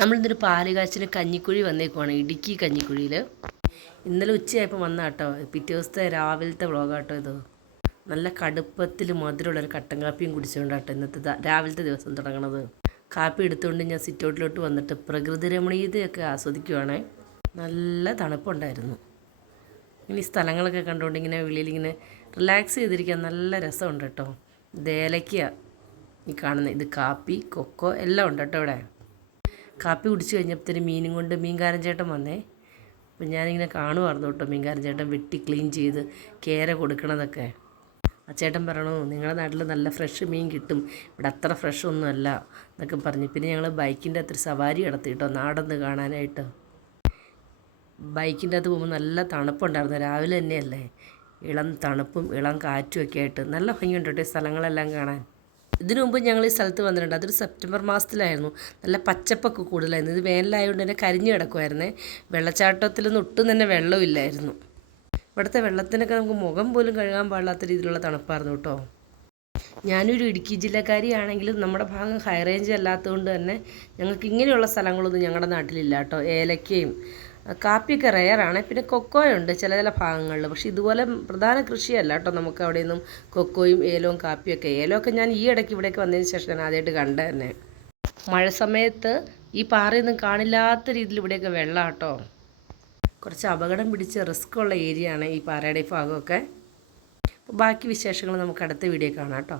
നമ്മളിന്നൊരു പാല് കാച്ചിന് കഞ്ഞിക്കുഴി വന്നേക്കുവാണ്, ഇടുക്കി കഞ്ഞിക്കുഴിയിൽ. ഇന്നലെ ഉച്ചയായപ്പോൾ വന്ന കേട്ടോ. പിറ്റേ ദിവസത്തെ രാവിലത്തെ വ്ളോഗാട്ടോ ഇത്. നല്ല കടുപ്പത്തിൽ മധുരമുള്ളൊരു കട്ടൻ കാപ്പിയും കുടിച്ചുകൊണ്ടാട്ടോ ഇന്നത്തെ രാവിലത്തെ ദിവസം തുടങ്ങണത്. കാപ്പി എടുത്തുകൊണ്ട് ഞാൻ സിറ്റൗട്ടിലോട്ട് വന്നിട്ട് പ്രകൃതി രമണീയതയൊക്കെ ആസ്വദിക്കുവാണേ. നല്ല തണുപ്പുണ്ടായിരുന്നു. ഇനി സ്ഥലങ്ങളൊക്കെ കണ്ടുകൊണ്ട് ഇങ്ങനെ വെളിയിലിങ്ങനെ റിലാക്സ് ചെയ്തിരിക്കാൻ നല്ല രസമുണ്ട് കേട്ടോ. ഇത് ഏലയ്ക്ക ഈ കാണുന്നത്, ഇത് കാപ്പി, കൊക്കോ എല്ലാം ഉണ്ട് കേട്ടോ ഇവിടെ. കാപ്പി കുടിച്ച് കഴിഞ്ഞപ്പോഴത്തേന് മീനും കൊണ്ട് മീൻകാരൻ ചേട്ടൻ വന്നേ. അപ്പം ഞാനിങ്ങനെ കാണുമായിരുന്നു കേട്ടോ, മീൻകാരൻ ചേട്ടൻ വെട്ടി ക്ലീൻ ചെയ്ത് കേര കൊടുക്കണതൊക്കെ. ആ ചേട്ടൻ പറയണു, നിങ്ങളുടെ നാട്ടിൽ നല്ല ഫ്രഷ് മീൻ കിട്ടും, ഇവിടെ അത്ര ഫ്രഷ് ഒന്നുമല്ല എന്നൊക്കെ പറഞ്ഞു. പിന്നെ ഞങ്ങൾ ബൈക്കിൻ്റെ അകത്തൊരു സവാരി നടത്തി കേട്ടോ, നാടൊന്ന് കാണാനായിട്ട്. ബൈക്കിൻ്റെ അകത്ത് പോകുമ്പോൾ നല്ല തണുപ്പുണ്ടായിരുന്നു, രാവിലെ തന്നെയല്ലേ. ഇളം തണുപ്പും ഇളം കാറ്റും ഒക്കെ ആയിട്ട് നല്ല ഭംഗിയുണ്ട് കേട്ടോ ഈ സ്ഥലങ്ങളെല്ലാം കാണാൻ. ഇതിനു മുമ്പ് ഞങ്ങൾ ഈ സ്ഥലത്ത് വന്നിട്ടുണ്ട്. അതൊരു സെപ്റ്റംബർ മാസത്തിലായിരുന്നു. നല്ല പച്ചപ്പൊക്കെ കൂടുതലായിരുന്നു. ഇത് വേനലായതുകൊണ്ട് തന്നെ കരിഞ്ഞു കിടക്കുമായിരുന്നേ. വെള്ളച്ചാട്ടത്തിലൊന്നും ഒട്ടും തന്നെ വെള്ളമില്ലായിരുന്നു. ഇവിടുത്തെ വെള്ളത്തിനൊക്കെ നമുക്ക് മുഖം പോലും കഴുകാൻ പാടില്ലാത്ത രീതിയിലുള്ള തണുപ്പായിരുന്നു കേട്ടോ. ഞാനൊരു ഇടുക്കി ജില്ലക്കാരിയാണെങ്കിലും നമ്മുടെ ഭാഗം ഹൈ റേഞ്ച് അല്ലാത്തതുകൊണ്ട് തന്നെ ഞങ്ങൾക്ക് ഇങ്ങനെയുള്ള സ്ഥലങ്ങളൊന്നും ഞങ്ങളുടെ നാട്ടിലില്ല കേട്ടോ. ഏലക്കയും കാപ്പിയൊക്കെ റെയറാണ്. പിന്നെ കൊക്കോയുണ്ട് ചില ഭാഗങ്ങളിൽ. പക്ഷേ ഇതുപോലെ പ്രധാന കൃഷിയല്ല കേട്ടോ നമുക്ക് അവിടെയൊന്നും കൊക്കോയും ഏലവും കാപ്പിയൊക്കെ. ഏലമൊക്കെ ഞാൻ ഈ ഇടയ്ക്ക് ഇവിടേക്ക് വന്നതിന് ശേഷം ഞാൻ ആദ്യമായിട്ട് കണ്ടത് തന്നെ. മഴ സമയത്ത് ഈ പാറയൊന്നും കാണില്ലാത്ത രീതിയിൽ ഇവിടെയൊക്കെ വെള്ളം കേട്ടോ. കുറച്ച് അപകടം പിടിച്ച് റിസ്ക് ഉള്ള ഏരിയ ആണ് ഈ പാറയുടെ ഭാഗമൊക്കെ. ബാക്കി വിശേഷങ്ങൾ നമുക്ക് അടുത്ത വീഡിയോ കാണാം കേട്ടോ.